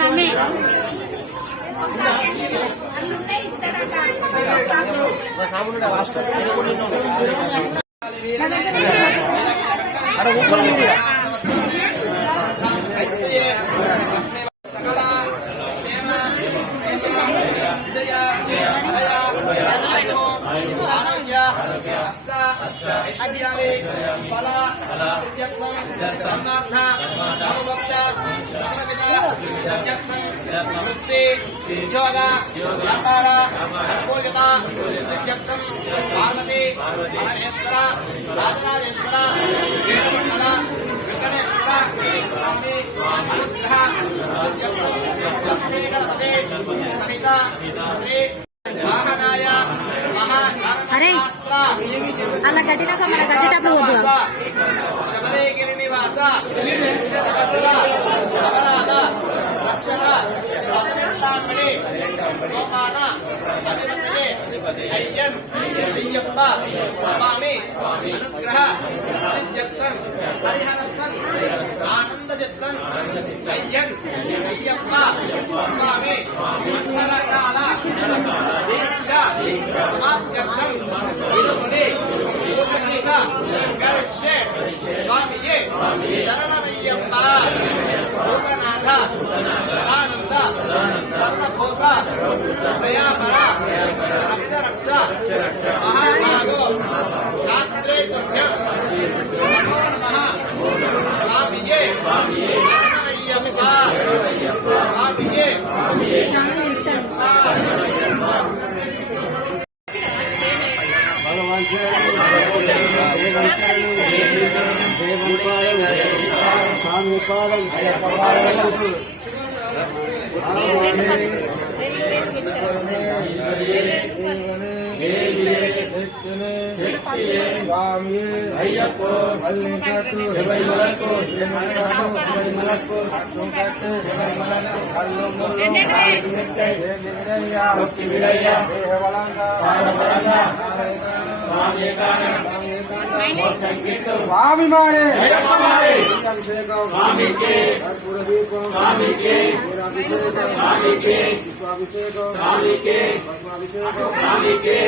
mummy ఉద్యోగ వ్యాపార అనుకూల్యత సిద్ధ్యర్థం పార్వతి పరమేశ్వర రాజరాజేశ్వర వెంకటేశ్వర స్వామి అనుగ్రహ సిద్ధ్యర్థం లక్ష్మీ గణపతి సహిత శ్రీ వాహనాయ మహాశాస్త్ర శబరిగిరి నివాస సహస్ర అపరాధ రక్షణ పదినెట్లాంబడి గోపాన అధిపతి అయ్యన్ అయ్యప్ప స్వామి అనుగ్రహ సిద్ధ్యర్థం హరిహరస్థన్ ఆనందచిత్తన్ అయ్యన్ అయ్యప్ప స్వామి మంగళకాల దీక్ష సమాప్త్యర్థం ఇరుముడి పూజనంత గరిష్యే స్వామియే శరణమయ్యప్ప భూతనాథ సదానంద సర్వభూత దయాపర రక్ష రక్ష మహాభాగో శాస్త్రే తుభ్యం నమో నమః స్వామియే శరణమయ్యప్ప స్వామియే स्वामी मारे स्वामी के पूर्वीको स्वामी के स्वामी के स्वामी के स्वामी के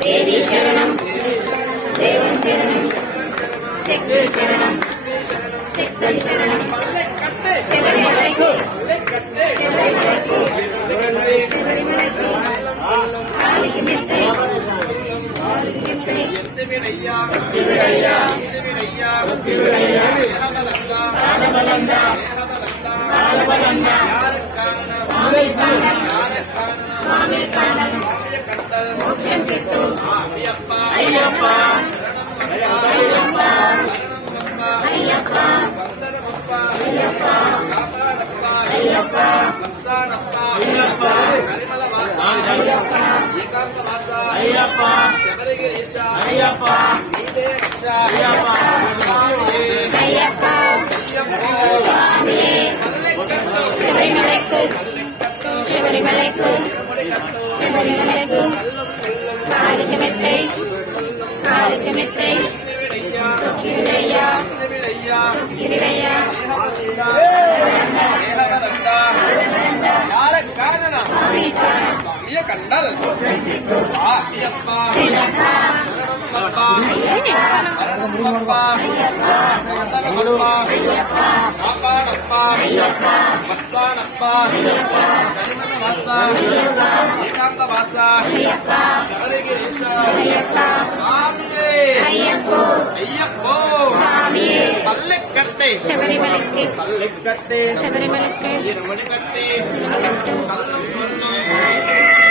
देवी शरणं देवं शरणं शक्ति शरणं शक्ति शरणं शबरिमलैको शबरिमलैको कालिकी मित्तै स्वामी कांडन मोक्षं किट्टु अय्यप्प अय्यप्प अय्यप्प अय्यप्प अय्यप्प अय्यप्प अय्यप्प अय्यप्प अय्यप्प स्वामी शबरिमलैको शबरिमलैको शबरिमलैको யார காரண சுவாமிய கண்டல் சுவாமியப்பா சரணமப்பா வந்தனமப்பா காப்பானப்பா வஸ்தானப்பா கரிமல வாசா ஏகாந்த வாசா சபரிகிரீஷ சுவாமியே ஐயப்போ பல்லக்கட்டை ശബരിമലയ്ക്ക് பல்லக்கட்டை ശബരിമലയ്ക്ക് இருமணிக்கட்டை കട്ട് கல்லும் பொன்னும்